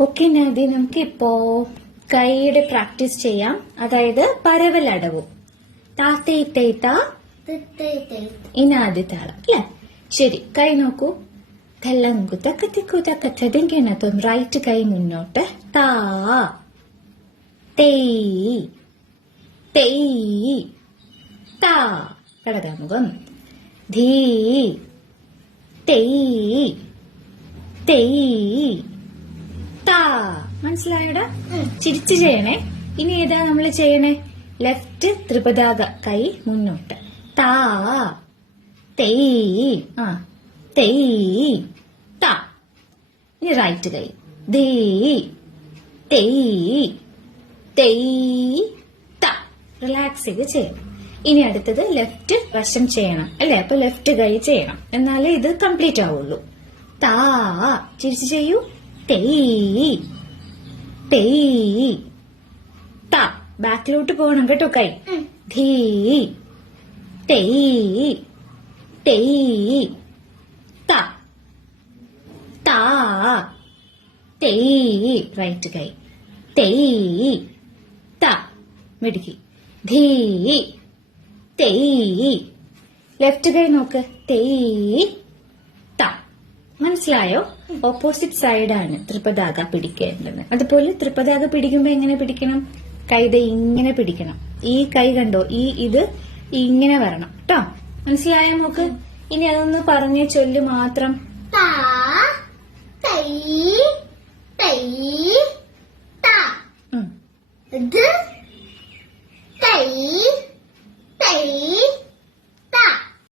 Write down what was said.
Okay നാദി, നമുക്ക് ഇപ്പോ കൈയുടെ പ്രാക്ടീസ് ചെയ്യാം. അതായത് പരവലടവും. താത്തേത്ത ഇനാദ്യ താളം അല്ലെ? ശരി, കൈ നോക്കൂ. തെല്ലങ്കു തക്കത്തിക്കു തക്കത്തതിങ്കെണ്ണത്തും. റൈറ്റ് കൈ മുന്നോട്ട്. താ തേയ് തേയ് താ. കടകാമുഖം. ധീ തേയ് തേയ് താ. മനസ്സിലായോടാ? ചിരിച്ചു ചെയ്യണേ. ഇനി ഏതാ നമ്മൾ ചെയ്യണേ? ലെഫ്റ്റ് ത്രിപതാക കൈ മുന്നോട്ട്. താ തേയ് തേയ് താ. ഇനി റൈറ്റ് കൈ. ധീ തേയ് തേയ് താ. റിലാക്സ് ചെയ്ത് ചെയ്യണം. ഇനി അടുത്തത് ലെഫ്റ്റ് വശം ചെയ്യണം അല്ലെ? അപ്പൊ ലെഫ്റ്റ് കൈ ചെയ്യണം, എന്നാലേ ഇത് കംപ്ലീറ്റ് ആവുള്ളൂ. താ. ചിരിച്ചു ചെയ്യൂ. തേയ് തേയ് താ. ബാക്കിലോട്ട് പോകണം കേട്ടോ കൈ. ധീ തേയ് തേയ് താ താ തേയ്. റൈറ്റ് കൈ. തേയ് താ. മിടുക്കി. ധീ തേയ്. ലെഫ്റ്റ് കൈ നോക്ക്. തേയ് താ. മനസ്സിലായോ? ഓപ്പോസിറ്റ് സൈഡാണ് ത്രിപതാക പിടിക്കേണ്ടത്. അതുപോലെ ത്രിപതാക പിടിക്കുമ്പോ എങ്ങനെ പിടിക്കണം? കൈയുടെ ഇങ്ങനെ പിടിക്കണം. ഈ കൈ കണ്ടോ? ഇത് ഇങ്ങനെ വരണം കേട്ടോ. മനസ്സിലായോ നോക്ക്? ഇനി അതൊന്ന് പറഞ്ഞ ചൊല്ല് മാത്രം.